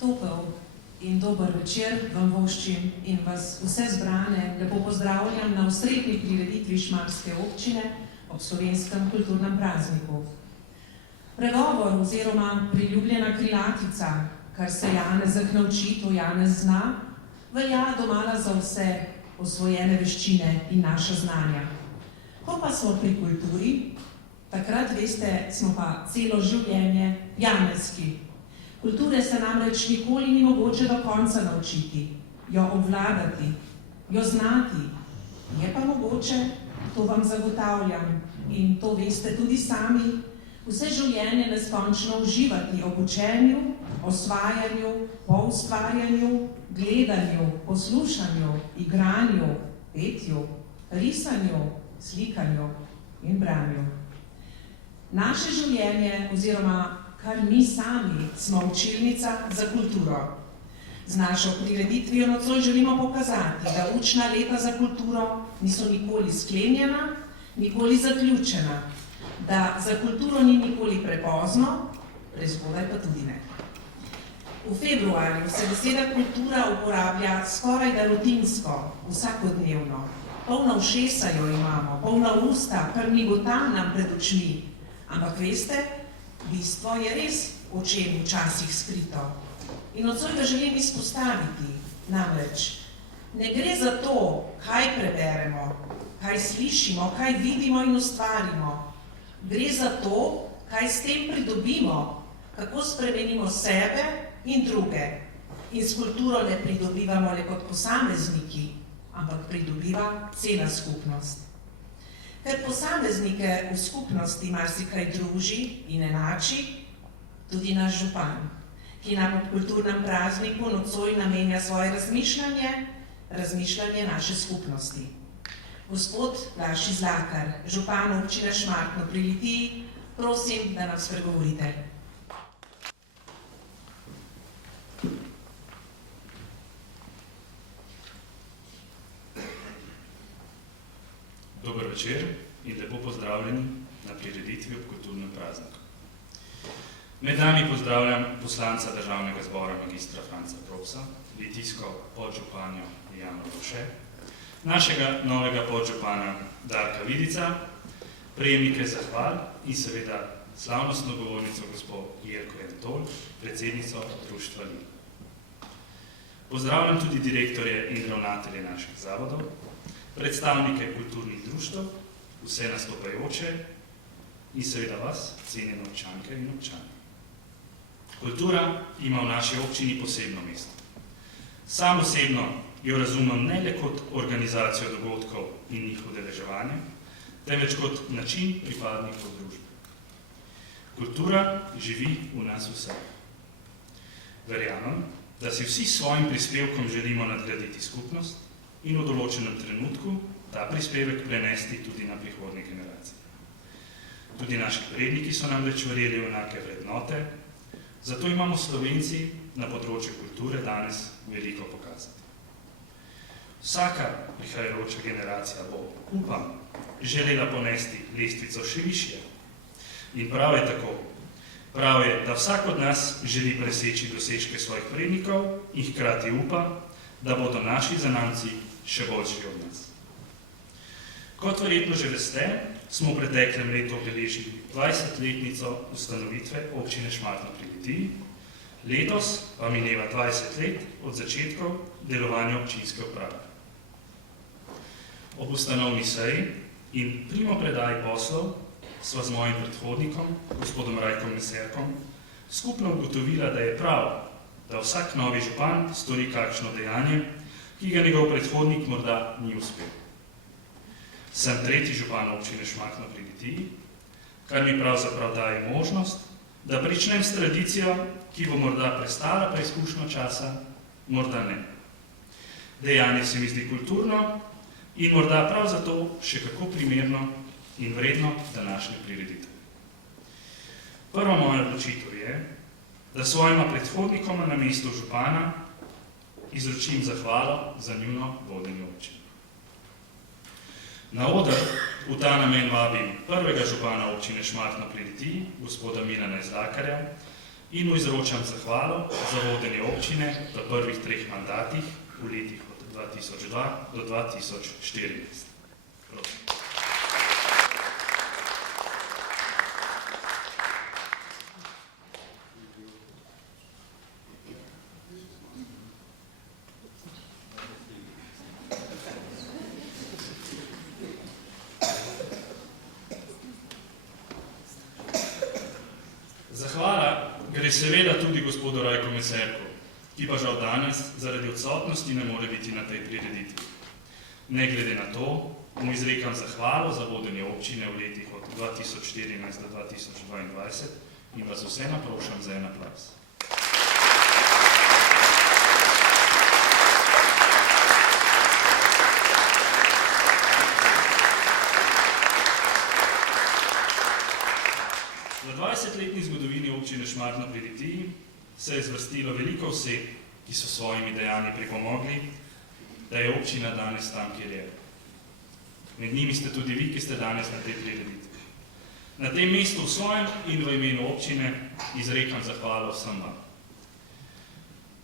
Topel in dober večer vam voščim in vas vse zbrane lepo pozdravljam na osrednji prireditvi Šmarske občine ob slovenskem kulturnem prazniku. Pregovor oziroma priljubljena krilatica, kar se Janezek nauči, to Janez zna, velja domala za vse osvojene veščine in naša znanja. Ko pa smo pri kulturi, takrat, veste, smo pa celo življenje janezki. Kulture se namreč nikoli ni mogoče do konca naučiti, jo obvladati, jo znati. Je pa mogoče, to vam zagotavljam, in to veste tudi sami, vse življenje neskončno uživati ob učenju, osvajanju, poustvarjanju, gledanju, poslušanju, igranju, petju, risanju, slikanju in branju. Naše življenje oziroma kar mi sami smo učilnica za kulturo. Z našo prireditvijo nocoj želimo pokazati, da učna leta za kulturo niso nikoli sklenjena, nikoli zaključena, da za kulturo ni nikoli prepozno, prezgodaj pa tudi ne. V februarju se beseda kultura uporablja skoraj da rutinsko, vsakodnevno. Polna ušesa jo imamo, polna usta, kar migota nam pred očmi. Ampak veste, bistvo je res očem včasih skrito. In nocoj ga želim izpostaviti. Namreč, ne gre za to, kaj preberemo, kaj slišimo, kaj vidimo in ustvarimo. Gre za to, kaj s tem pridobimo, kako spremenimo sebe in druge. In s kulturo ne pridobivamo le kot posamezniki, ampak pridobiva cela skupnost. Ker posameznike v skupnosti marsikaj druži in enači, tudi naš župan, ki nam ob kulturnem prazniku nocoj namenja svoje razmišljanje naše skupnosti. Gospod Blaž Izlakar, župan občine Šmartno pri Litiji, prosim, da nam spregovorite. Dober večer in lepo pozdravljeni na prireditvi ob kulturnem prazniku. Med nami pozdravljam poslanca Državnega zbora magistra Franca Propsa, litijsko podžupanjo Jano Lovše, našega novega podžupana Darka Vidica, prejemnike zahval in seveda slavnostno govornico gospo Jelko Entol, predsednico društva Li. Pozdravljam tudi direktorje in ravnatelje naših zavodov, predstavnike kulturnih društev, vse nastopajoče in seveda vas, cenjene občanke in občani. Kultura ima v naši občini posebno mesto. Sam osebno jo razumem ne le kot organizacijo dogodkov in njih udeleževanje, temveč kot način pripadnikov družbe. Kultura živi v nas vseh. Verjamem, da si vsi s svojim prispevkom želimo nadgraditi skupnost in v določenem trenutku ta prispevek prenesti tudi na prihodnje generacije. Tudi naši predniki so namreč verjeli v enake vrednote, zato imamo Slovenci na področju kulture danes veliko pokazati. Vsaka prihajajoča generacija bo, upam, želela ponesti lestvico še višje. In prav je tako. Prav je, da vsak od nas želi preseči dosežke svojih prednikov in hkrati upa, da bodo naši zanamci še boljši od nas. Kot verjetno že veste, smo v preteklem letu obeležili 20-letnico ustanovitve občine Šmartno pri Litiji, letos pa mineva 20 let od začetkov delovanja občinske uprave. Ob ustanovni seji in primopredaji poslov sva z mojim predhodnikom, gospodom Rajkom Meserkom, skupno ugotovila, da je prav, da vsak novi župan stori kakšno dejanje, ki ga njegov predhodnik morda ni uspel. Sem tretji župan občine Šmartno pri Litiji, kar mi pravzaprav daje možnost, da pričnem s tradicijo, ki bo morda prestala preizkušnjo časa, morda ne. Dejanje se mi zdi kulturno in morda prav zato še kako primerno in vredno današnje prireditve. Prva moja odločitev je, da svojima predhodnikoma na mestu župana izročim zahvalo za njuno vodenje občine. Na oder v ta namen vabim prvega župana občine Šmartno pri Litiji, gospoda Milana Izlakarja, in mu izročam zahvalo za vodenje občine v prvih 3 mandatih v letih od 2002 do 2014. Prosim. Zahvala gre seveda tudi gospodu Rajku Meserku, ki pa žal danes zaradi odsotnosti ne more biti na tej prireditvi. Ne glede na to, mu izrekam zahvalo za vodenje občine v letih od 2014 do 2022 in vas vse naprošam za en aplavz. V 20-letni zgodovini občine Šmartno pri Litiji se je zvrstilo veliko oseb, ki so svojimi dejanji pripomogli, da je občina danes tam, kjer je. Med njimi ste tudi vi, ki ste danes na tej prireditvi. Na tem mestu v svojem in v imenu občine izrekam zahvalo vsem vam.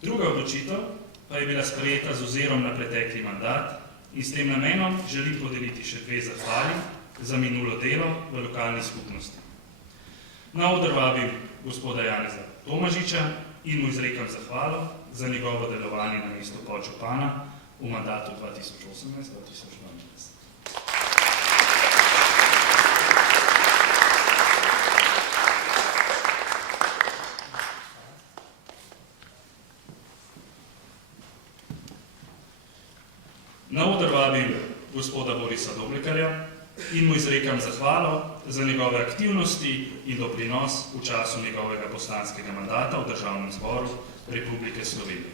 Druga odločitev pa je bila sprejeta z ozirom na pretekli mandat in s tem namenom želim podeliti še 2 zahvali za minulo delo v lokalni skupnosti. Na oder vabim gospoda Janeza Tomažiča in mu izrekam zahvalo za njegovo delovanje na mestu podžupana v mandatu 2018-2022. Na oder vabim gospoda Borisa Doblekarja in mu izrekam zahvalo za njegove aktivnosti in doprinos v času njegovega poslanskega mandata v Državnem zboru Republike Slovenije.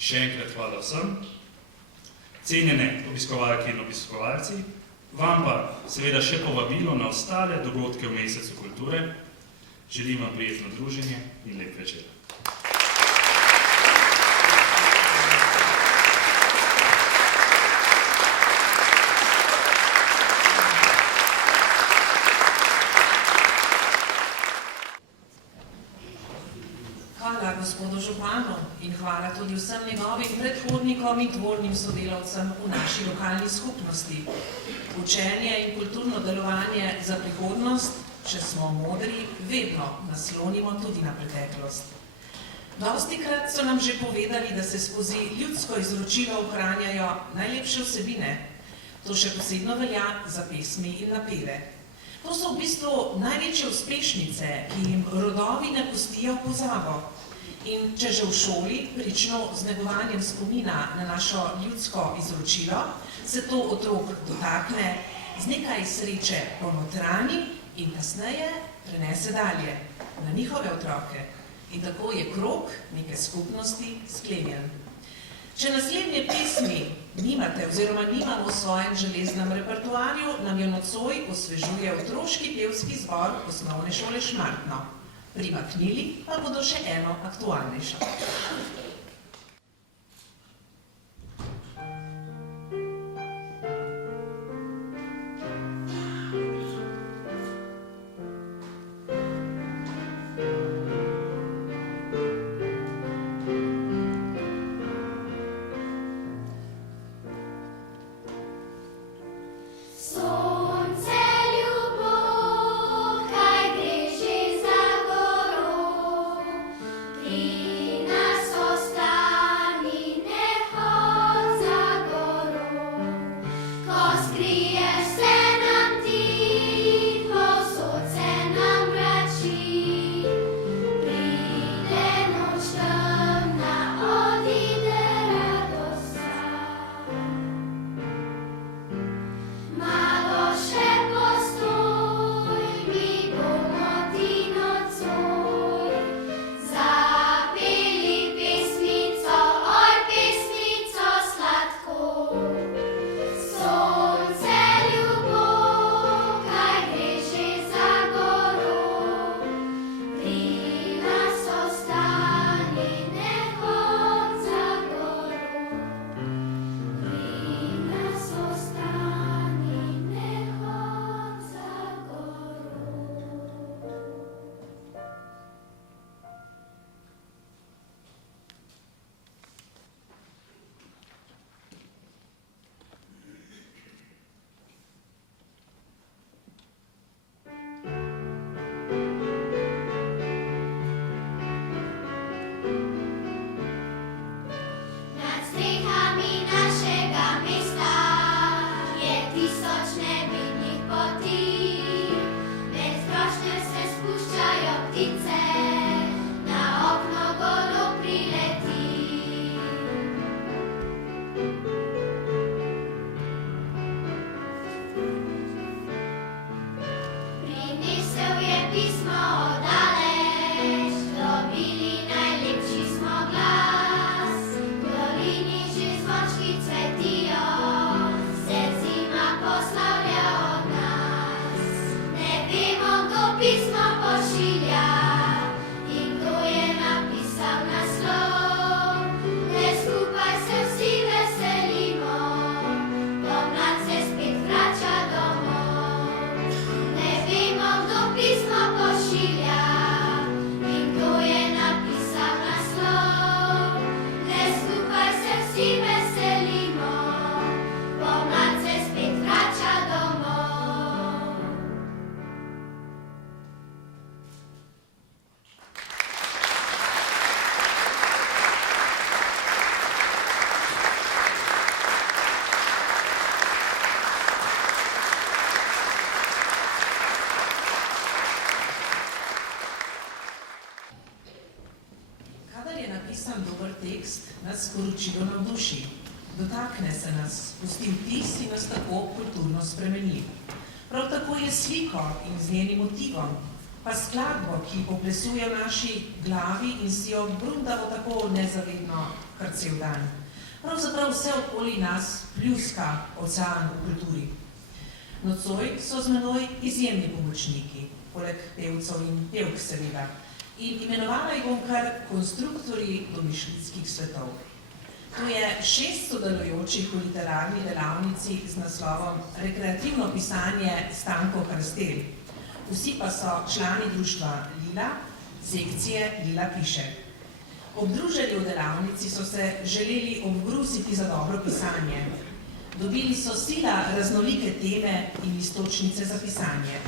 Še enkrat hvala vsem. Cenjene obiskovalke in obiskovalci, vam pa seveda še povabilo na ostale dogodke v mesecu kulture. Želim vam prijetno druženje in lep večer. Hvala gospodu županu in hvala tudi vsem njegovim predhodnikom in tvornim sodelavcem v naši lokalni skupnosti. Učenje in kulturno delovanje za prihodnost, če smo modri, vedno naslonimo tudi na preteklost. Dostikrat so nam že povedali, da se skozi ljudsko izročilo ohranjajo najlepše vsebine. To še posebno velja za pesmi in napeve. To so v bistvu največje uspešnice, ki jim rodovi ne pustijo v pozabo. In če že v šoli prično z negovanjem spomina na našo ljudsko izročilo, se to otrok dotakne, z nekaj sreče ponotrani in kasneje prenese dalje na njihove otroke. In tako je krog neke skupnosti sklenjen. Če naslednje pesmi nimate oziroma nimamo v svojem železnem repertoarju, nam jo nocoj osvežuje otroški pevski zbor Osnovne šole Šmartno. Primaknili pa bodo še eno aktualnejšo. Sos napisan dober tekst nas sporočilo navduši. Dotakne se nas, pusti vtis in nas tako kulturno spremeni. Prav tako je sliko in z njenim motivom, pa skladbo, ki poplesuje v naši glavi in si jo brundamo tako nezavedno kar cel dan. Pravzaprav vse okoli nas pljuska ocean v kulturi. Nocoj so z menoj izjemni pomočniki, poleg pevcev in pevk seveda, in imenovala jih bom kar konstruktorji domišljijskih svetov. To je 6 sodelujočih v literarni delavnici z naslovom Rekreativno pisanje Stanko Krstel. Vsi pa so člani društva Lila, sekcije Lila piše. Obdruženi v delavnici so se želeli obbrusiti za dobro pisanje. Dobili so sila raznolike teme in istočnice za pisanje.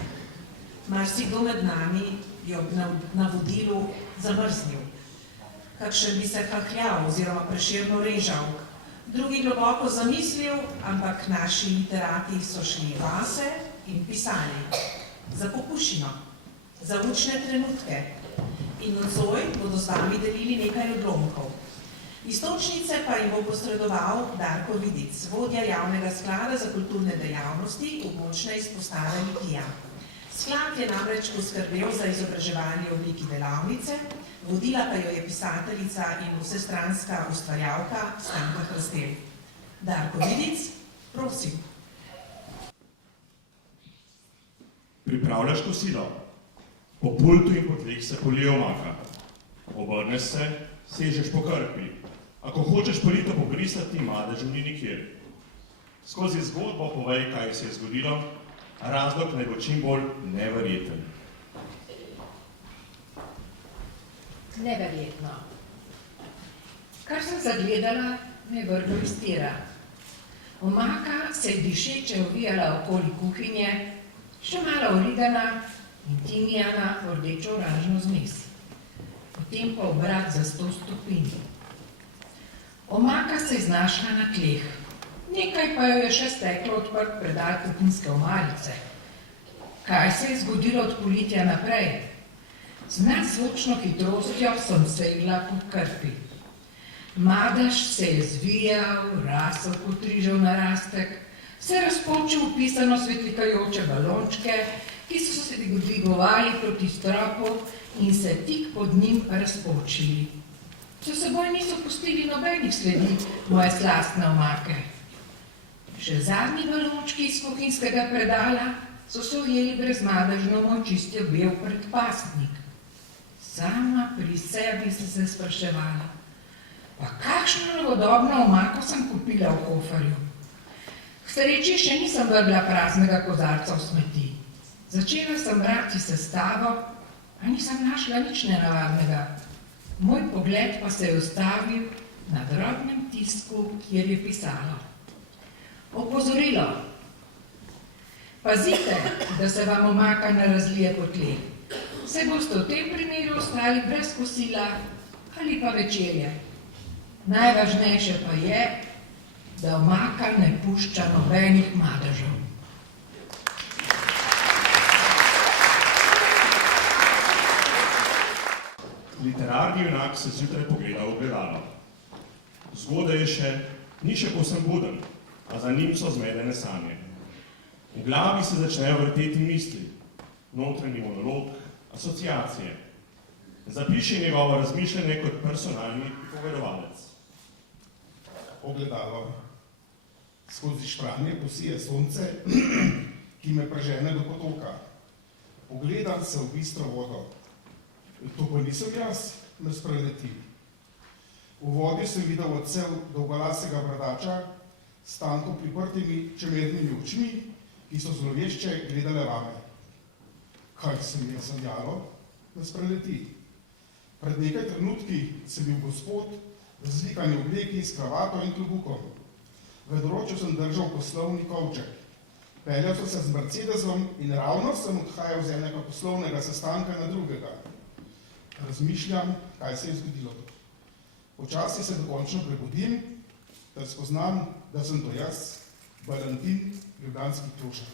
Marsikdo med nami je ob navodilu zamrznil. Kakšen bi se hahljal oziroma Prešerno režal, drugi globoko zamislil, ampak naši literati so šli vase in pisali. Za popušino, za učne trenutke. In nocoj bodo z vami delili nekaj odlomkov. Istočnice pa jim bo posredoval Darko Vidic, vodja javnega sklada za kulturne dejavnosti območne izpostave Litija. Sklad je namreč poskrbel za izobraževanje v obliki delavnice, vodila pa jo je pisateljica in vsestranska ustvarjalka Stanka Krstel. Darko Vidic, prosim. Pripravljaš kosilo. Po pultu in po tleh se polije omaka. Obrneš se, sežeš po krpi. Ako hočeš polito pobrisati, madežu ni nikjer. Skozi zgodbo povej, kaj se je zgodilo, razlog naj bo čim bolj neverjeten. Neverjetno. Kar sem zagledala, me je vrglo iz tira. Omaka se je dišeče ovijala okoli kuhinje, še malo origana in timijana v rdečo-oranžno zmes. Potem pa obrat za 100 stopinj. Omaka se je znašla na tleh. Nekaj pa jo je še steklo odprt predal kuhinjske omarice. Kaj se je zgodilo od politja naprej? Z nadzvočno hitrostjo sem segla po krpi. Madež se je zvijal, rasel kot rižev narastek, se razpočil v pisano svetlikajoče balončke, ki so se dvigovali proti stropu in se tik pod njim razpočili. Za seboj niso pustili nobenih sledi moje slastne omake. Še zadnji balončki iz kuhinjskega predala so se ujeli brezmadežno moj čisto bel predpasnik. Sama pri sebi sem se spraševala, pa kakšno novodobno omako sem kupila v koferju. K sreči še nisem vrgla praznega kozarca v smeti. Začela sem brati sestavo, a nisem našla nič nenavadnega. Moj pogled pa se je ustavil na drobnem tisku, kjer je pisalo. Opozorilo. Pazite, da se vam omaka ne razlije po tleh. Se boste v tem primeru ostali brez kosila ali pa večerje. Najvažnejše pa je, da omaka ne pušča nobenih madežev. Literarni junak se zjutraj pogleda v ogledalo. Zgodaj je še, ni še povsem buden, a za njim so zmedene sanje. V glavi se začnejo vrteti misli, notranji monolog, asociacije. Zapiši njegovo razmišljanje kot personalni povedovalec. Ogledalo. Skozi špranje posije sonce, ki me prežene do potoka. Pogledam se v bistro vodo. To pa nisem jaz, me spreleti. V vodi sem videl odsev dolgolasega bradača s tanko priprtimi čemernimi očmi, ki so zlovešče gledale vame. Kaj se mi je sanjalo, me spreleti. Pred nekaj trenutki sem bil gospod v zlikani obleki s kravato in klobukom. V odročju sem držal poslovni kovček. Peljal sem se z Mercedesom in ravno sem odhajal z enega poslovnega sestanka na drugega. Razmišljam, kaj se je zgodilo. Počasi se dokončno prebudim, ter spoznam, da sem to jaz, Valentin, ljubljanski klošar.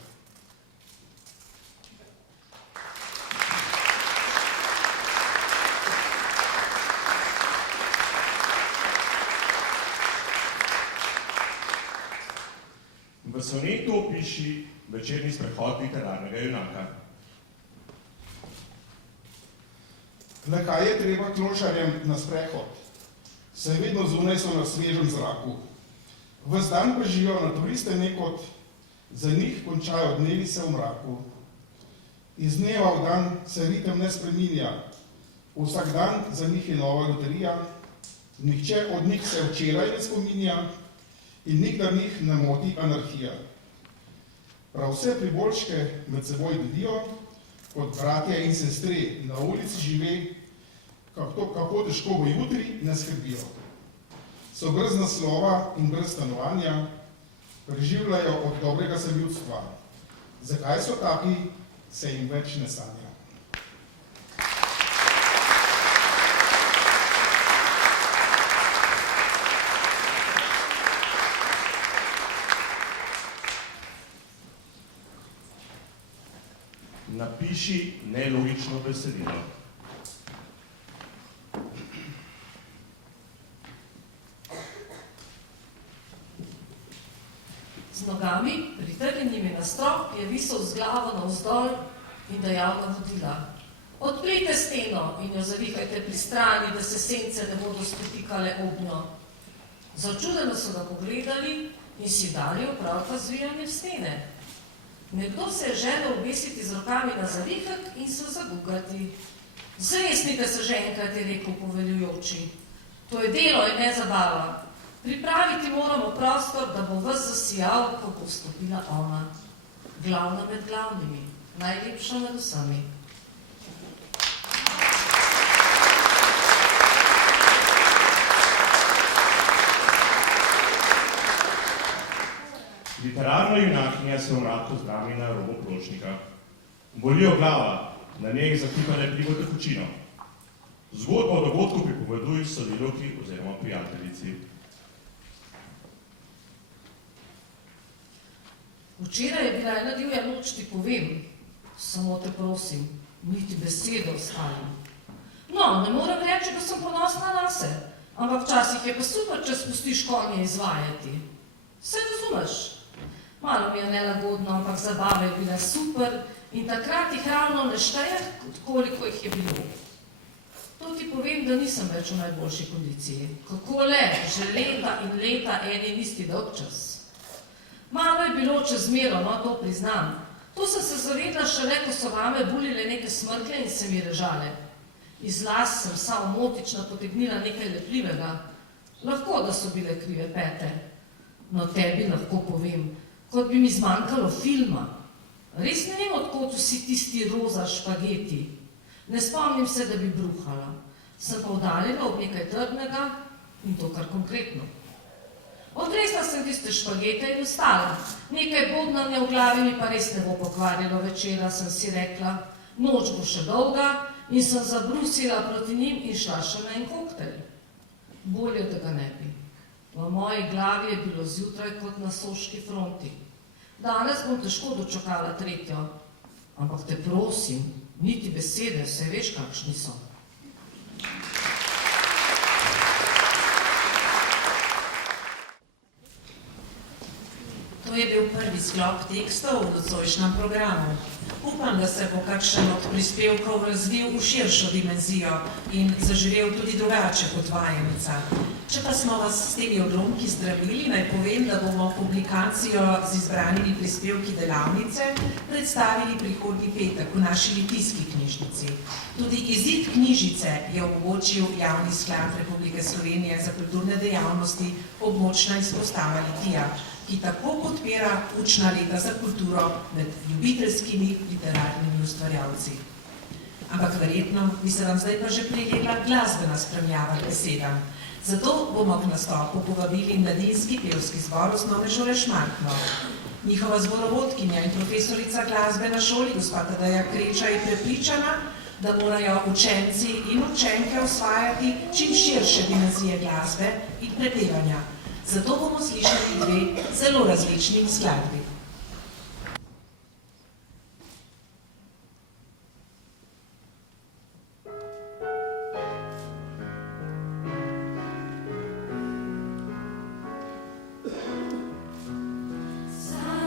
V sonetu opiši večerni sprehod literarnega junaka. Le kaj je treba klošarjem na sprehod? Saj vedno zunaj so na svežem zraku. Ves dan bežijo na turiste nekod, za njih končajo dnevi se v mraku. Iz dneva v dan se ritem ne spreminja, vsak dan za njih je nova loterija, nihče od njih se včeraj ne spominja in nikdar njih ne moti anarhija. Prav vse priboljške med seboj delijo, kot bratje in sestre na ulici žive, kako težko bo jutri, ne skrbijo. So brez naslova in brez stanovanja, preživljajo od dobrega ljudstva. Zakaj so taki, se jim več ne sanja. Napiši nelogično besedilo. Z nogami, pritrljenimi na strop, je visel z glavo navzdol in dajal navodila. Odprite steno in jo zavihajte pri strani, da se sence ne bodo spotikale ob njo. Začudeno so ga pogledali in si dali opravka z vijanjem stene. Nekdo se je želel obesiti z rokami na zavihek in se zagugati. Zresnite se že enkrat, je rekel poveljujoči. To je delo in ne zabava. Pripraviti moramo prostor, da bo ves zasijal, ko bo vstopila ona. Glavna med glavnimi, najlepša med vsemi. Literarna junakinja se v mraku zdrami na robu pločnika. Bolijo glava, na njej zakipane plivo tekočino. Zgodbo o dogodku pripoveduj sodelavki oziroma prijateljici. Včeraj je bila ena divja noč, ti povem, samo te prosim, niti besede ostalim. No, ne morem reči, da sem ponosna nase, ampak včasih je pa super, če spustiš konje izvajati. Saj razumeš? Malo mi je nelagodno, ampak zabave je bile super in takrat jih ravno ne šteje, koliko jih je bilo. To ti povem, da nisem več v najboljši kondiciji. Kako le, že leta in leta en in isti dolg čas. Malo je bilo čezmero, no, to priznam. To sem se zavedla šele, ko so vame bulile neke smrklje in se mi režale. Iz las sem samomotično potegnila nekaj lepljivega. Lahko, da so bile krive pete. No, tebi lahko povem, kot bi mi zmanjkalo filma. Res ne vem, odkot vsi tisti roza špageti. Ne spomnim se, da bi bruhala. Sem pa udaljena ob nekaj trdnega in to kar konkretno. Odresla sem tiste špagete in ostala. Nekaj bodnanja v glavi mi pa res ne bo pokvarilo večera, sem si rekla. Noč bo še dolga in sem zabrusila proti njim in šla še na en koktelj. Bolje, da ga ne bi. V moji glavi je bilo zjutraj kot na soški fronti. Danes bom težko dočakala tretjo, ampak te prosim, niti besede, vse veš, kakšni so. To je bil prvi sklop tekstov v nocojšnjem programu. Upam, da se bo kakšen od prispevkov razvil v širšo dimenzijo in zaživel tudi drugače kot vajenica. Če pa smo vas s temi odlomki zdravili, naj povem, da bomo publikacijo z izbranimi prispevki delavnice predstavili prihodnji petek v naši litijski knjižnici. Tudi izid knjižice je omogočil Javni sklad Republike Slovenije za kulturne dejavnosti območna izpostava Litija, ki tako podpira učna leta za kulturo med ljubiteljskimi literarnimi ustvarjalci. Ampak verjetno bi se vam zdaj pa že prilegla glasbena spremljava k besedam. Zato bomo k nastopu povabili mladinski pevski zbor Osnovne šole Šmartno. Njihova zborovodkinja in profesorica glasbe na šoli, gospa Tadeja Kreča, je prepričana, da morajo učenci in učenke osvajati čim širše dimenzije glasbe in prepevanja. Zato bomo slišali dve zelo različni skladbi. Sa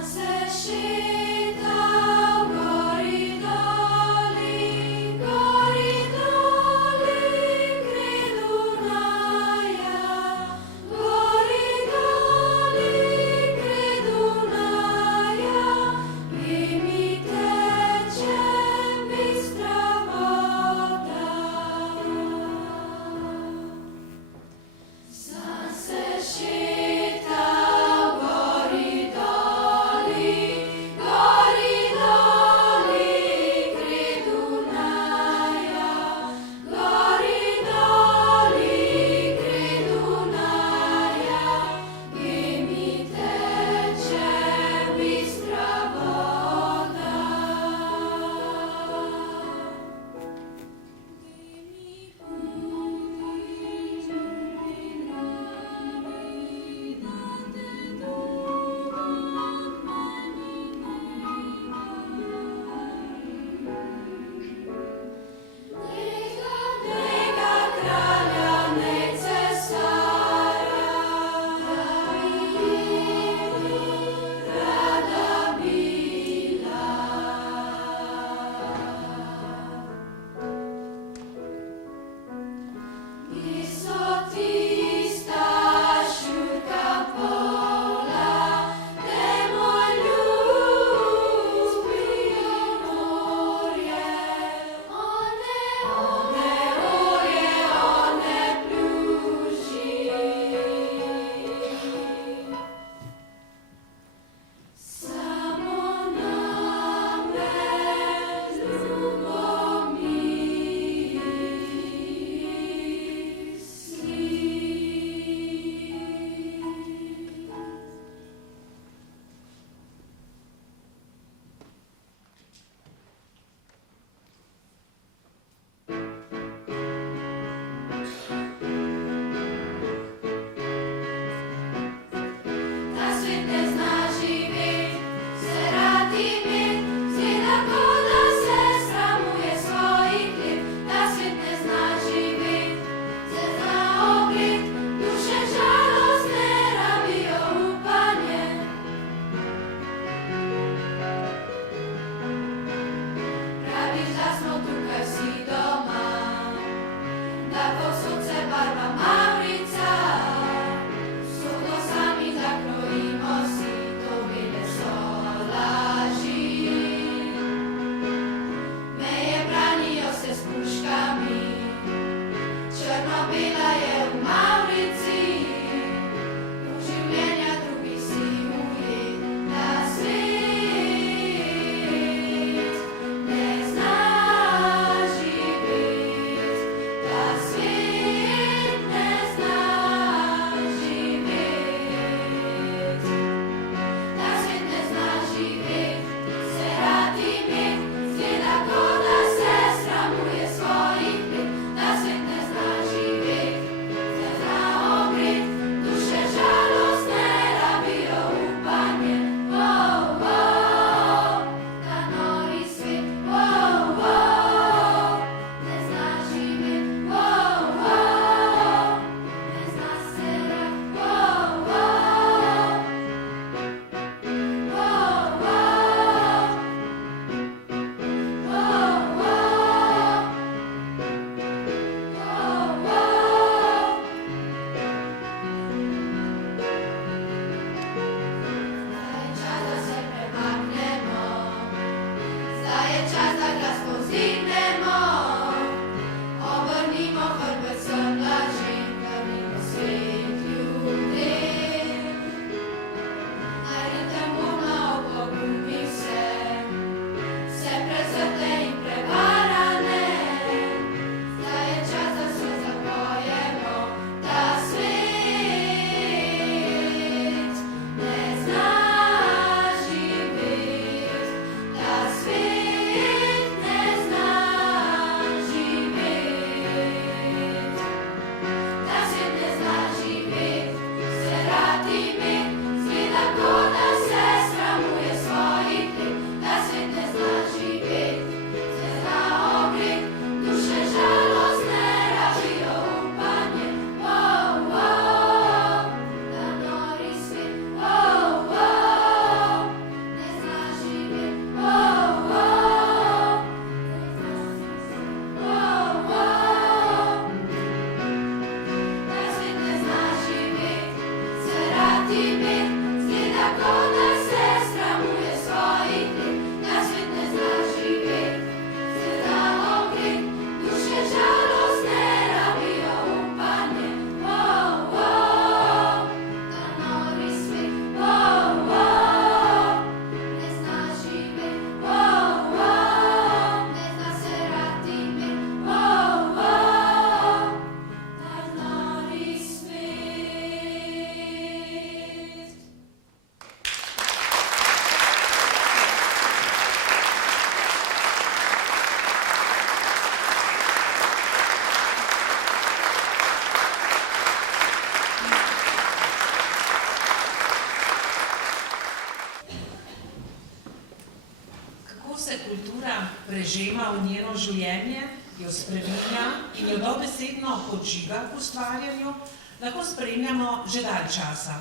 prežema v njeno življenje, jo spreminja in jo dobesedno podžiga k ustvarjanju, lahko spremljamo že dalj časa,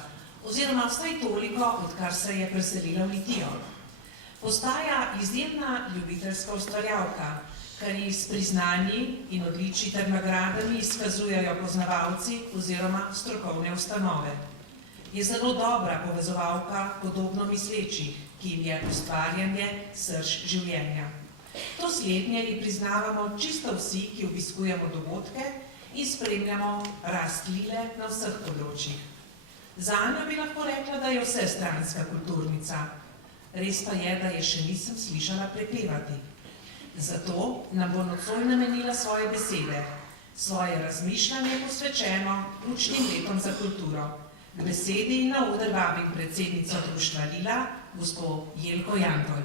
oziroma vsaj toliko, odkar se je preselila v Litijo. Postaja izjemna ljubiteljska ustvarjalka, kar ji s priznanji in odličji ter nagradami izkazujejo poznavalci oziroma strokovne ustanove. Je zelo dobra povezovalka podobno mislečih, ki jim je ustvarjanje srž življenja. To slednje ji priznavamo čisto vsi, ki obiskujemo dogodke in spremljamo rast Lile na vseh področjih. Zanjo bi lahko rekla, da je vsestranska kulturnica. Res pa je, da je še nisem slišala prepevati. Zato nam bo nocoj namenila svoje besede, svoje razmišljanje posvečeno učnim letom za kulturo. K besedi in na oder vabim predsednico društva Lila, gospo Jelko Jantoj.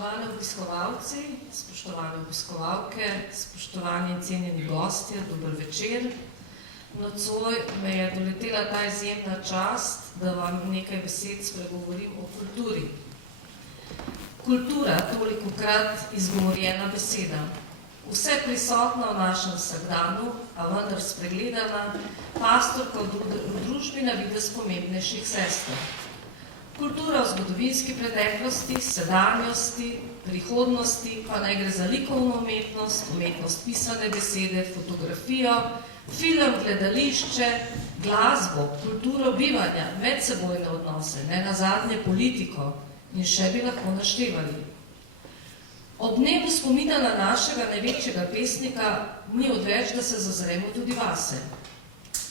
Spoštovani obiskovalci, spoštovane obiskovalke, spoštovani in cenjeni gostje, dober večer. Nocoj me je doletela ta izjemna čast, da vam nekaj besed spregovorim o kulturi. Kultura, tolikokrat izgovorjena beseda, vse prisotna v našem vsakdanu, a vendar spregledana, pastorka v družbi na videz pomembnejših sester. Kultura v zgodovinski preteklosti, sedanjosti, prihodnosti, pa naj gre za likovno umetnost, umetnost pisane besede, fotografijo, film, gledališče, glasbo, kulturo bivanja, medsebojne odnose, nenazadnje politiko in še bi lahko naštevali. Ob dnevu spomina na našega največjega pesnika ni odveč, da se zazremo tudi vase.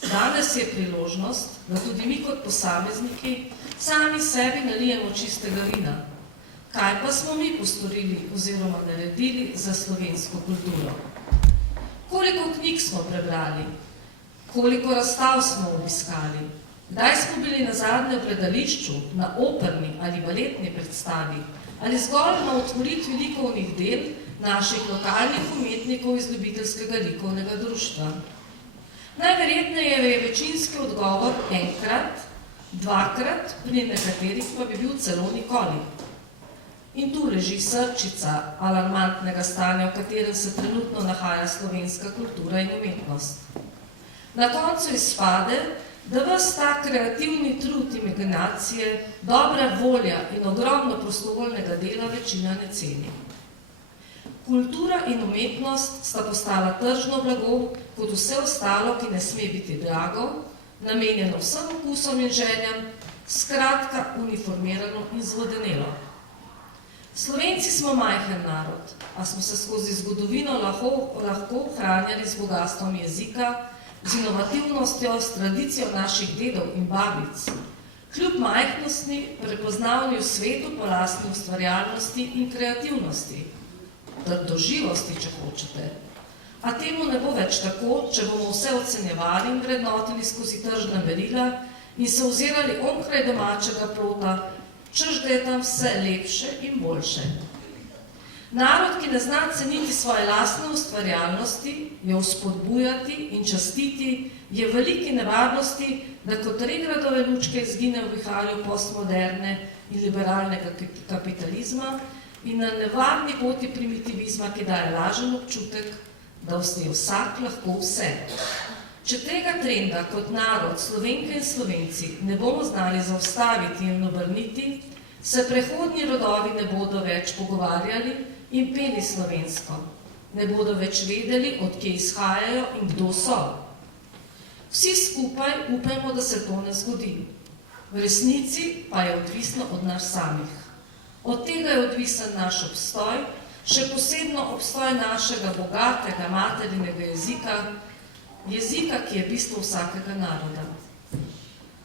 Danes je priložnost, da tudi mi kot posamezniki sami sebi nalijemo čistega vina. Kaj pa smo mi postorili oziroma naredili za slovensko kulturo? Koliko knjig smo prebrali? Koliko razstav smo obiskali? Kdaj smo bili nazadnje v gledališču, na operni ali baletni predstavi, ali zgolj na otvoritvi likovnih del naših lokalnih umetnikov iz ljubiteljskega likovnega društva? Najverjetneje je večinski odgovor enkrat, dvakrat, pri nekaterih pa bi bil celo nikoli. In tu leži srčica alarmantnega stanja, v katerem se trenutno nahaja slovenska kultura in umetnost. Na koncu izpade, da ves ta kreativni trud imaginacije, dobra volja in ogromno prostovoljnega dela večina ne ceni. Kultura in umetnost sta postala tržno blago, kot vse ostalo, ki ne sme biti drago, namenjeno vsem okusom in željam, skratka uniformirano in zvodenelo. Slovenci smo majhen narod, a smo se skozi zgodovino lahko ohranjali z bogastvom jezika, z inovativnostjo, s tradicijo naših dedov in babic. Kljub majhnosti, prepoznavni v svetu po lastni ustvarjalnosti in kreativnosti, doživosti, če hočete. A temu ne bo več tako, če bomo vse ocenjevali in vrednotili skozi tržna merila in se ozirali onkraj domačega plota, češ da je tam vse lepše in boljše. Narod, ki ne zna ceniti svoje lastne ustvarjalnosti, jo vzpodbujati in častiti, je v veliki nevarnosti, da kot regradove lučke izgine v viharju postmoderne in liberalnega kapitalizma in na nevarni poti primitivizma, ki daje lažen občutek, da je vsak lahko vse. Če tega trenda kot narod, Slovenke in Slovenci, ne bomo znali zaustaviti in obrniti, se prehodni rodovi ne bodo več pogovarjali in peli slovensko. Ne bodo več vedeli, od kje izhajajo in kdo so. Vsi skupaj upajmo, da se to ne zgodi. V resnici pa je odvisno od nas samih. Od tega je odvisen naš obstoj, še posebno obstoj našega bogatega materinega jezika, jezika, ki je bistvo vsakega naroda.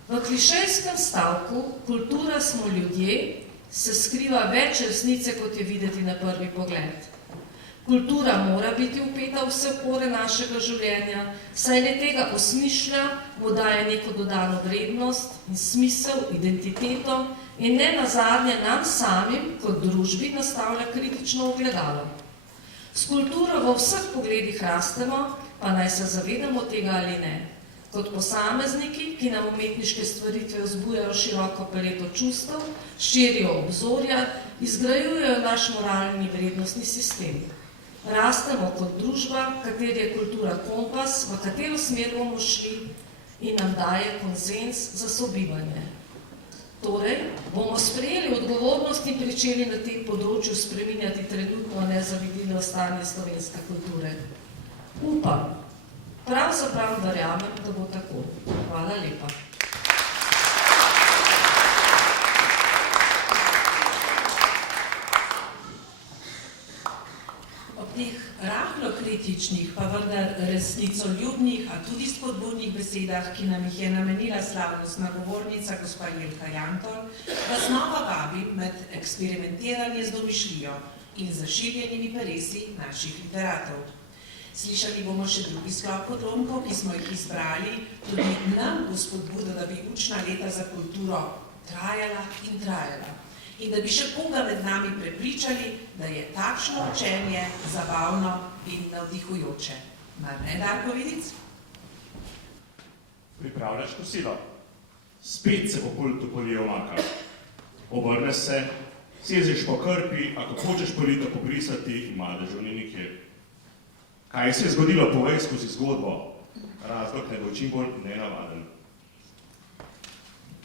V klišejskem stavku kultura smo ljudje se skriva več resnice, kot je videti na prvi pogled. Kultura mora biti vpeta v vse pore našega življenja, saj le tega osmišlja, mu daje neko dodano vrednost in smisel, identiteto in ne nazadnje nam samim kot družbi nastavlja kritično ogledalo. S kulturo v vseh pogledih rastemo, pa naj se zavedamo tega ali ne. kot posamezniki, ki nam umetniške stvaritve vzbujajo široko paleto čustev, širijo obzorja, izgrajujejo naš moralni vrednostni sistem. Rastemo kot družba, kateri je kultura kompas, v katero smer bomo šli in nam daje konsenz za sobivanje. Torej, bomo sprejeli odgovornost in pričeli na tem področju spreminjati trenutno nezavidljivo stanje slovenske kulture. Upam, pravzaprav verjamem, da bo tako. Hvala lepa. Ob teh rahlo kritičnih, pa vendar resnicoljubnih, a tudi spodbudnih besedah, ki nam jih je namenila slavnostna govornica gospa Jelka Jantor, vas znova vabim med eksperimentiranje z domišljijo in zašiljenimi peresi naših literatov. Slišali bomo še drugi sklop odlomkov, ki smo jih izbrali, tudi nam v spodbudo, da bi učna leta za kulturo trajala in trajala. In da bi še koga med nami prepričali, da je takšno učenje zabavno in navdihujoče. Mar ne, Darko Vidic? Pripravljaš kosilo. Spet se po pultu polije omaka. Obrneš se, sežeš po krpi, a ko hočeš polito pobrisati, madežu ni nikjer. Kaj se je zgodilo, povej skozi zgodbo. Razlog ne bo čim bolj nenavaden.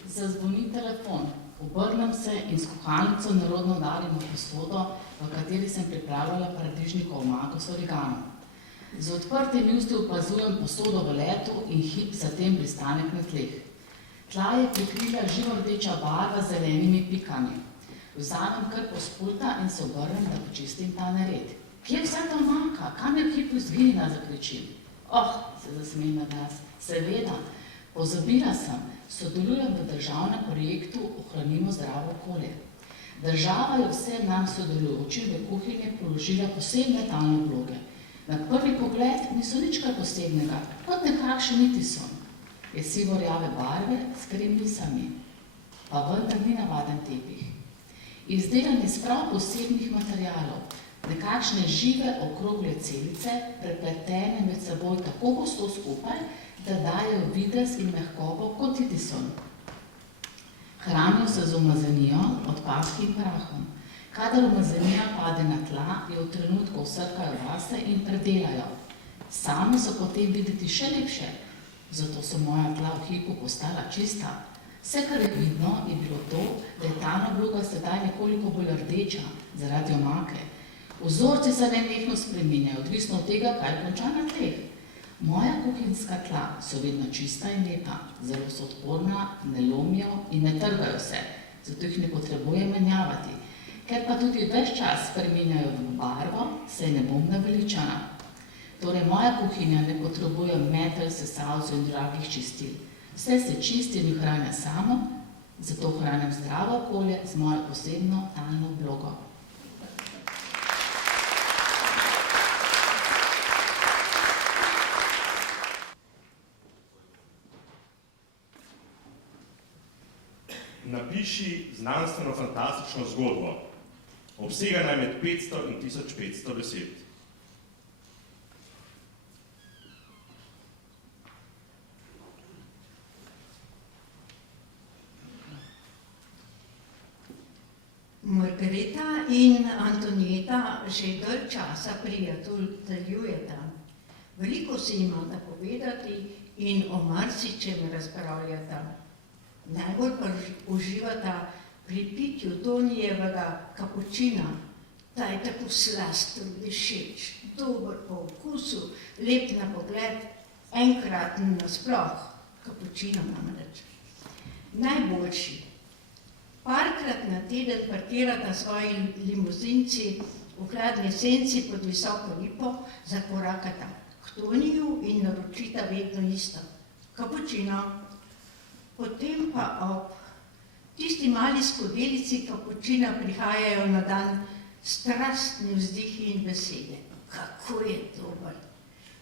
Zazvoni telefon. Obrnem se in s kuhalnico nerodno udarim v posodo, v kateri sem pripravljala paradižnikov omako s origano. Z odprtimi usti opazujem posodo v letu in hip zatem pristanek na tleh. Tla je prekrila živo-rdeča barva z zelenimi pikami. Vzamem krpo s pulta in se obrnem, da počistim ta nered. Kje vse ta omaka? Kam je v hipu izginila, zakričim? Se zasmeji na glas. Seveda, pozabila sem. Sodelujem v državnem projektu Ohranimo zdravo okolje. Država je vsem nam sodelujočim v kuhinji položila posebne talne vloge. Na prvi pogled niso nič kaj posebnega, kot nekakšen Nitison. Je sivo-rjave barve s kremlisami, pa vendar ni navaden tepih. Izdelan je iz prav posebnih materialov, nekakšne žive okrogle celice, prepletene med seboj tako gosto skupaj, da dajo videz in mehkobo kot Nitison. Hranijo se z umazanijo, odpadki in prahom. Kadar umazanija pade na tla, jo v trenutku vsrkajo vase in predelajo. Same so potem videti še lepše, zato so moja tla v hipu postala čista. Vse, kar je vidno, je bilo to, da je ta nabluga sedaj nekoliko bolj rdeča zaradi omake. Vzorci se nenehno spreminjajo, odvisno od tega, kaj konča na tleh. Moja kuhinjska tla so vedno čista in lepa, zelo so odporna, ne lomijo in ne trgajo se, zato jih ne potrebujem menjavati. Ker pa tudi ves čas spreminjajo v barvo, se ne bom naveličana. Torej, moja kuhinja ne potrebuje metel, sesalcev in dragih čistil. Vse se čisti in ohranja samo, zato ohranjam zdravo okolje z mojo posebno talno vlogo. Napiši znanstveno-fantastično zgodbo. Obsega naj med 500 in 1500 besed. Margareta in Antonieta že dalj časa prijateljujeta. Veliko si imata povedati in o marsičem razpravljata. Najbolj pa uživata pri pitju Tonijevega kapučina. Ta je tako slasten, dišeč, dober po okusu, lep na pogled, enkraten nasploh, kapučino namreč. Najboljši. Parkrat na teden parkirata svoji limuzinci v hladni senci pod visoko lipo, zakorakata k Toniju in naročita vedno isto. Kapučino. Potem pa ob tisti mali skodelici kapučina prihajajo na dan strastni vzdihi in besede. Kako je dober!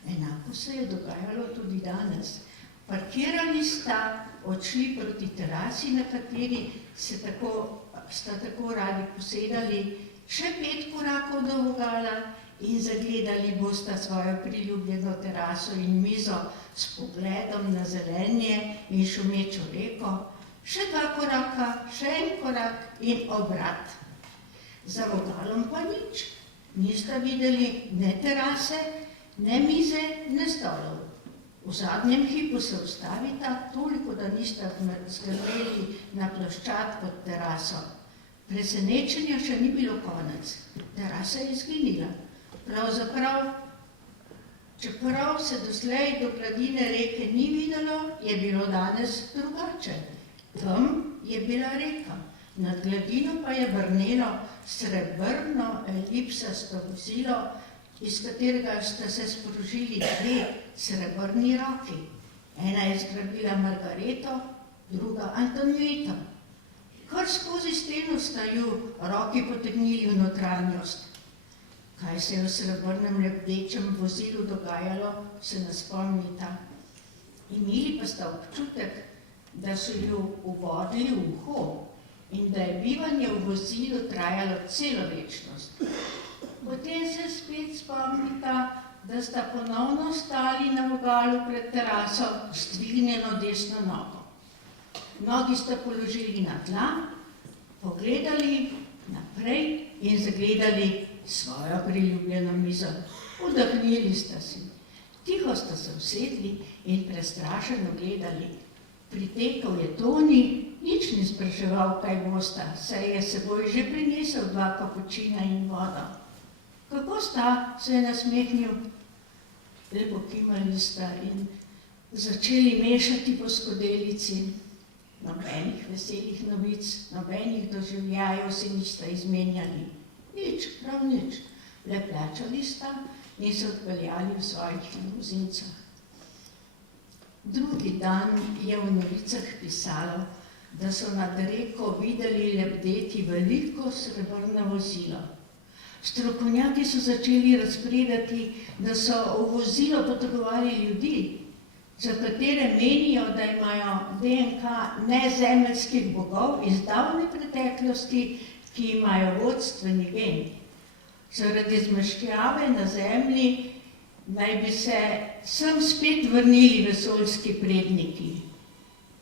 Enako se je dogajalo tudi danes. Parkirali sta, odšli proti terasi, na kateri sta tako radi posedali, še 5 korakov do vogala in zagledali bosta svojo priljubljeno teraso in mizo s pogledom na zelenje in šumečo reko, še 2 koraka, še 1 korak in obrat. Za vogalom pa nič. Nista videli ne terase, ne mize, ne stolov. V zadnjem hipu se ustavita, toliko, da nista zgrmeli na ploščad pod teraso. Presenečenja še ni bilo konec. Terasa je izginila. Pravzaprav, čeprav se doslej do gladine reke ni videlo, je bilo danes drugače. Tam je bila reka, nad gladino pa je brnelo srebrno elipsasto vozilo, iz katerega sta se sprožili 2 srebrni roki. Ena je zgrabila Margareto, druga Antonijeta. Kar skozi steno sta ju roki potegnili v notranjost. Kaj se je v srebrnem lebdečem vozilu dogajalo, se ne spomnita. Imeli pa sta občutek, da so ju uvodili v uho in da je bivanje v vozilu trajalo celo večnost. Potem se spet spomnita, da sta ponovno stali na vogalu pred teraso s dvignjeno desno nogo. Nogi sta položili na tla, pogledali naprej in zagledali svojo priljubljeno mizo. Vdahnili sta si. Tiho sta se usedli in prestrašeno gledali. Pritekal je Toni, nič ni spraševal, kaj bosta, saj je seboj že prinesel 2 kapučina in vodo. Kako sta, se je nasmehnil. Lepo kimali sta in začeli mešati po skodelici. Nobenih veselih novic, nobenih doživljajev si nista izmenjali. Nič, prav nič. Le plačali sta in se odpeljali v svojih limuzincah. Drugi dan je v novicah pisalo, da so nad reko videli lebdeti veliko srebrno vozilo. Strokovnjaki so začeli razpredati, da so v vozilo potegovali ljudi, za katere menijo, da imajo DNK nezemeljskih bogov iz davne preteklosti, ki imajo vodstveni gen. Zaradi zmešnjave na Zemlji naj bi se sem spet vrnili vesoljski predniki.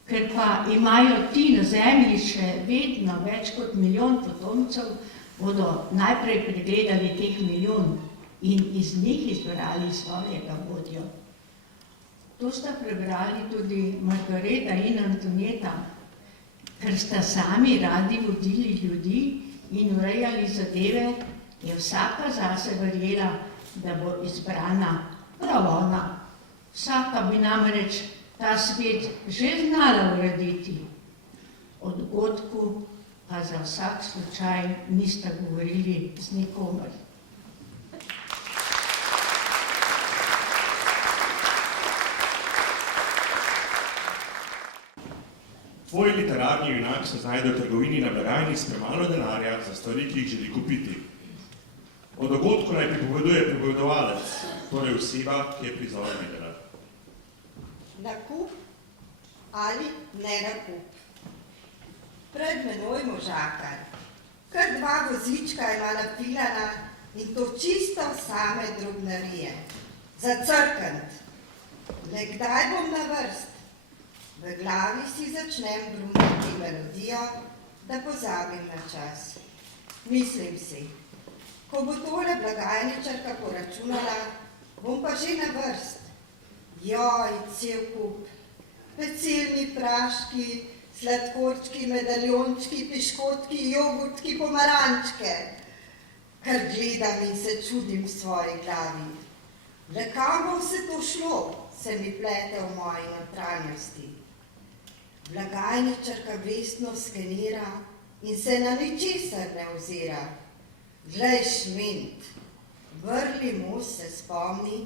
Ker pa imajo ti na Zemlji še vedno več kot 1 milijon potomcev, bodo najprej pregledali teh 1 milijon in iz njih izbrali svojega vodjo. To sta prebrali tudi Margareta in Antonijeta, ker sta sami radi vodili ljudi in urejali zadeve, je vsaka zase verjela, da bo izbrana prav ona. Vsaka bi namreč ta svet že znala urediti. O dogodku pa za vsak slučaj nista govorili z nikomer. Tvoj literarni junak se znajde v trgovini na blagajni s premalo denarja za stvari, ki jih želi kupiti. O dogodku naj pripoveduje pripovedovalec, torej oseba, ki je prizor videla. Nakup ali ne nakup. Pred menoj možakar. Kar 2 vozička ima napilana in to čisto same drobnarije. Zacrkant. Le kdaj bom na vrst? V glavi si začnem brumiti melodijo, da pozabim na čas. Mislim si, ko bo tole blagajničarka poračunala, bom pa že na vrst. Joj, cel kup. Pecilni praški, sladkorčki, medaljončki, piškotki, jogurtki, pomarančke. Kar gledam in se čudim v svoji glavi. Le kam bo vse to šlo, se mi plete v moji notranjosti. Blagajničarka vestno skenira in se na ničesar ne ozira. Glej šment, vrli mož se spomni,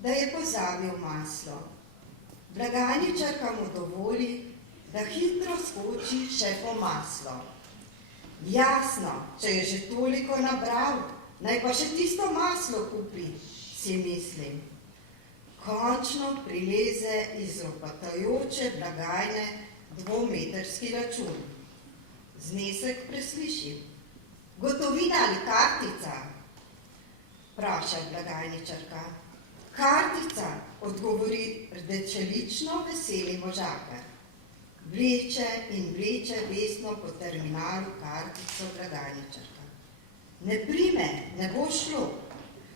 da je pozabil maslo. Blagajničarka mu dovoli, da hitro skoči še po maslo. Jasno, če je že toliko nabral, naj pa še tisto maslo kupi, si mislim. Končno prileze iz ropatajoče blagajne 2-metrski račun. Znesek preslišim. Gotovina ali kartica? vpraša blagajničarka. Kartica, odgovori rdečelično veseli možakar. Vleče in vleče vesno po terminalu kartico blagajničarka. Ne prime, ne bo šlo.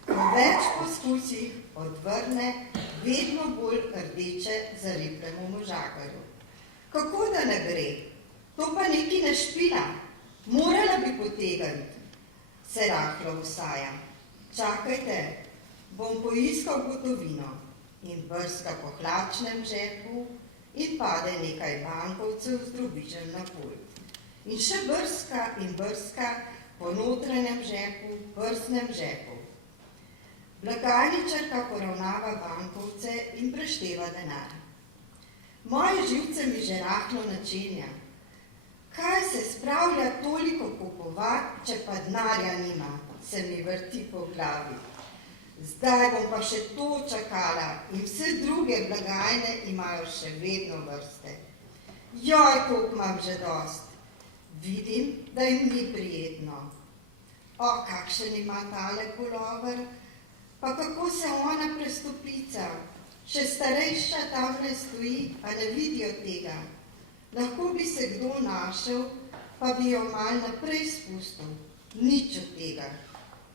Po več poskusih odvrne vedno bolj rdeče zaripljemu možakarju. Kako da ne gre? To pa neki ne špila. Morala bi potegniti. Se rahlo vsaja. Čakajte, bom poiskal gotovino. In brska po hlačnem žepu in pade nekaj bankovcev z drobižem na pult. In še brska po notranjem žepu, prsnem žepu. Blagajničarka poravnava bankovce in prešteva denar. Moje živce mi že rahlo načenja. Kaj se spravlja toliko kupovati, če pa denarja nima, se mi vrti po glavi. Zdaj bom pa še to čakala in vse druge blagajne imajo še vedno vrste. Joj, koliko imam že dost. Vidim, da jim ni prijetno. O, kakšen ima tale pulover, pa kako se ona prestopica. Še starejša tamle stoji, a ne vidijo tega. Lahko bi se kdo našel, pa bi jo mal naprej spustil. Nič od tega.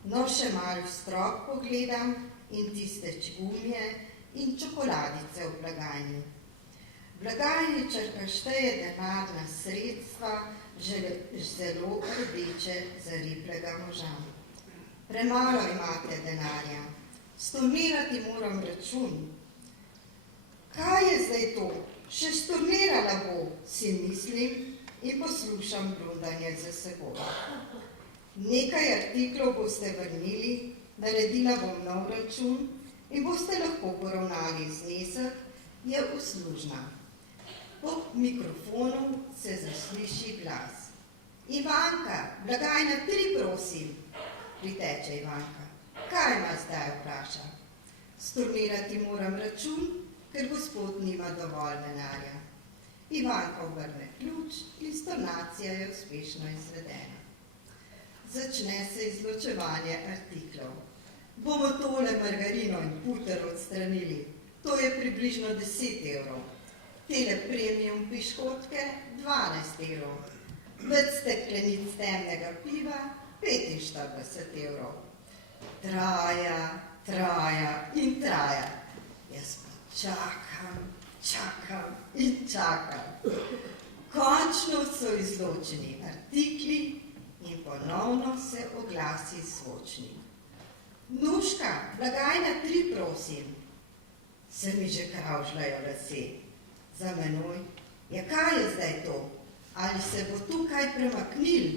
No, še mal v strop pogledam in tiste čgumje in čokoladice v blagajni. Blagajničarka šteje denarna sredstva, zelo rdeče zariplega moža. Premalo imate denarja. Stornirati moram račun. Kaj je zdaj to? Še stornirala bo, si mislim in poslušam blundanje za seboj. Nekaj artiklov boste vrnili, naredila bom nov račun in boste lahko poravnali znesek, je uslužna. Po mikrofonu se zasliši glas. Ivanka, blagajna 3, prosim. Priteče Ivanka. Kaj ima zdaj, vpraša? Stornirati moram račun, ker gospod nima dovolj denarja. Ivanka obrne ključ in stornacija je uspešno izvedena. Začne se izločevanje artiklov. Bomo tole margarino in puter odstranili. To je približno 10 evrov. Tele premium piškotke 12 evrov. 5 steklenic temnega piva 45 evrov. Traja in traja. Jaz pa čakam in čakam. Končno so izločeni artikli in ponovno se oglasi zvočnik. Nuška, blagajna 3, prosim. Se mi že kravžljajo lase. Za menoj. Ja, kaj je zdaj to? Ali se bo tu kaj premaknil?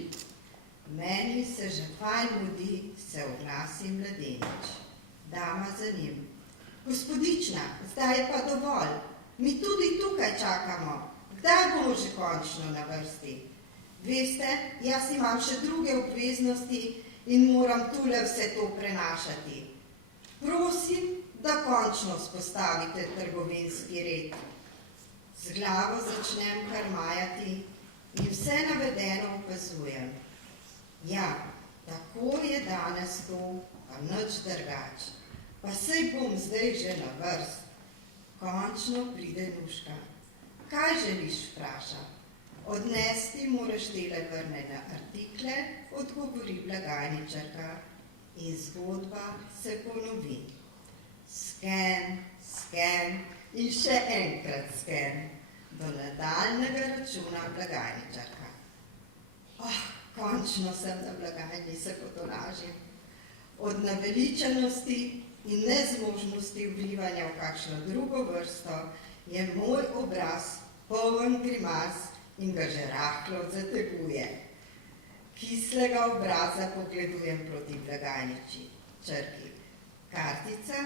Meni se že fajn mudi, se oglasi mladenič. Dama za njim. Gospodična, zdaj je pa dovolj. Mi tudi tukaj čakamo. Kdaj bomo že končno na vrsti? Veste, jaz imam še druge obveznosti in moram tule vse to prenašati. Prosim, da končno spostavite trgovinski red. Z glavo začnem karmajati in vse navedeno opazujem. Ja, tako je danes to, pa nič drugače. Pa sej bom zdaj že na vrst. Končno pride Nuška. Kaj želiš, vpraša? Odnesti moraš tele vrnene artikle, odgovori blagajničarka in zgodba se ponovi. Sken in še enkrat sken. Do nadaljnega računa blagajničarka. Končno sem na blagajni, se potolažim. Od naveličanosti in nezmožnosti vlivanja v kakšno drugo vrsto je moj obraz poln grimas in ga že rahlo zateguje. Kislega obraza pogledujem proti blagajniči. Črki. Kartica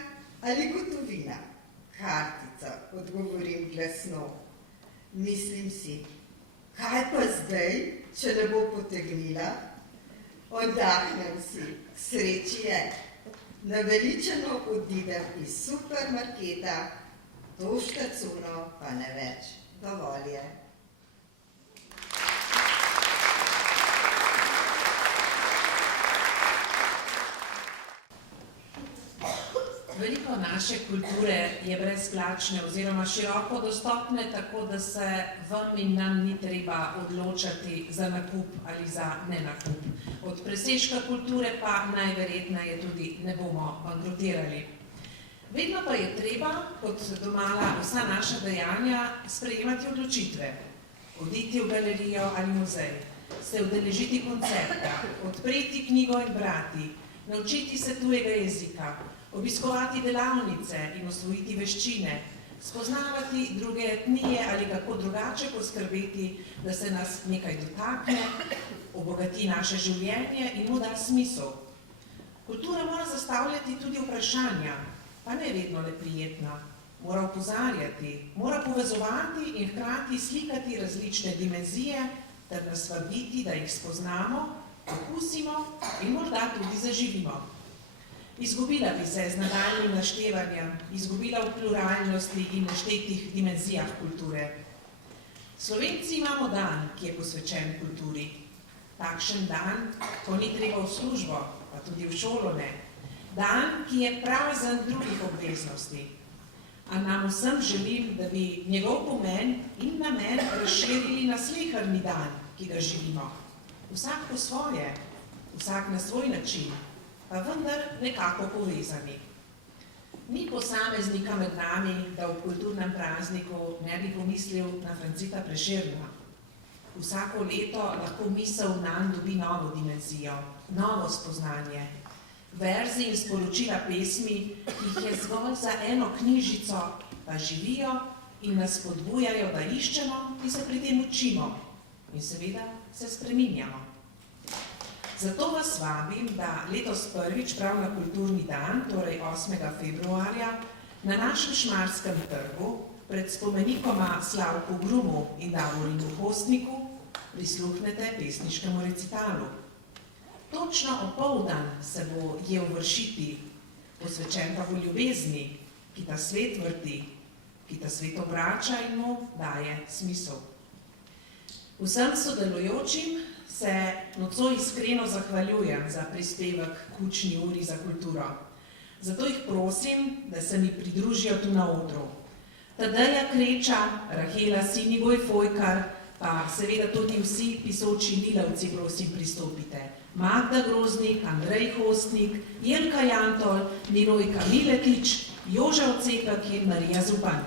ali gotovina? Kartica, odgovorim glasno. Mislim si, kaj pa zdaj, če ne bo potegnila? Oddahnem si, k sreči je. Naveličano odidem iz supermarketa, to štacuno pa ne več. Dovolj je. leto naše kulture je brezplačne oziroma široko dostopne, tako da se vam in nam ni treba odločati za nakup ali za nenakup. Od presežka kulture pa najverjetneje tudi ne bomo bankrotirali. Vedno pa je treba, kot domala vsa naša dejanja, sprejemati odločitve. Oditi v galerijo ali muzej, se udeležiti koncerta, odpreti knjigo in brati, naučiti se tujega jezika, obiskovati delavnice in osvojiti veščine, spoznavati druge etnije ali kako drugače poskrbeti, da se nas nekaj dotakne, obogati naše življenje in mu da smisel. Kultura mora zastavljati tudi vprašanja, pa ne vedno le prijetna. Mora opozarjati, mora povezovati in hkrati slikati različne dimenzije ter nas vabiti, da jih spoznamo, okusimo in morda tudi zaživimo. Izgubila bi se z nadaljnjim naštevanjem, izgubila v pluralnosti in naštetih dimenzijah kulture. Slovenci imamo dan, ki je posvečen kulturi. Takšen dan, ko ni treba v službo, pa tudi v šolo ne. Dan, ki je prazen drugih obveznosti. A nam vsem želim, da bi njegov pomen in namen razširili na sleherni dan, ki ga živimo. Vsak po svoje, vsak na svoj način, pa vendar nekako povezani. Ni posameznika med nami, da v kulturnem prazniku ne bi pomislil na Franceta Prešerna. Vsako leto lahko misel nanj dobi novo dimenzijo, novo spoznanje. Verzi in sporočila pesmi, ki jih je zgolj za eno knjižico, pa živijo in nas spodbujajo, da iščemo in se pri tem učimo. In seveda se spreminjamo. Zato vas vabim, da letos prvič prav na kulturni dan, torej 8. februarja, na našem Šmarskem trgu, pred spomenikoma Slavku Grumu in Davorinu Hostniku, prisluhnete pesniškemu recitalu. Točno opoldan se bo jel vršiti, posvečen pa bo ljubezni, ki ta svet vrti, ki ta svet obrača in mu daje smisel. Vsem sodelujočim se nocoj iskreno zahvaljujem za prispevek k učni uri za kulturo. Zato jih prosim, da se mi pridružijo tu na odru. Tadeja Kreča, Rahela Sinigoj Fojkar, pa seveda tudi vsi pisoči lilavci, prosim, pristopite. Magda Groznik, Andrej Hostnik, Jelka Jantol, Mirojka Miletič, Joža Ocekak in Marija Zupan.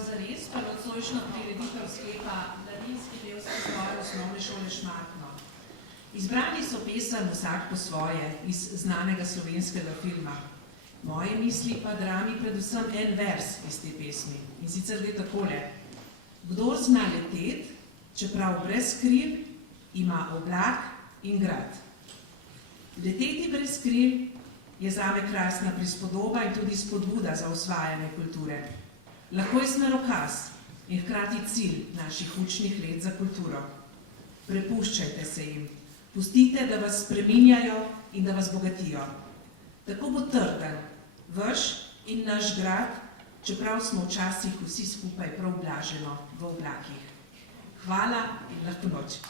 Zares pa nocojšnjo prireditev sklepa mladinski pevski zbor Osnovne šole Šmartno. Izbrali so pesem Vsak po svoje iz znanega slovenskega filma. Moje misli pa drami predvsem en vers iz te pesmi. In sicer gre takole. Kdor zna letet, čeprav brez kril, ima oblak in grad. Leteti brez kril je zame krasna prispodoba in tudi spodbuda za osvajanje kulture. Lahko je smerokaz in hkrati cilj naših učnih let za kulturo. Prepuščajte se jim, pustite, da vas spreminjajo in da vas bogatijo. Tako bo trden, vaš in naš grad, čeprav smo včasih vsi skupaj prav blaženo v oblakih. Hvala in lahko noč.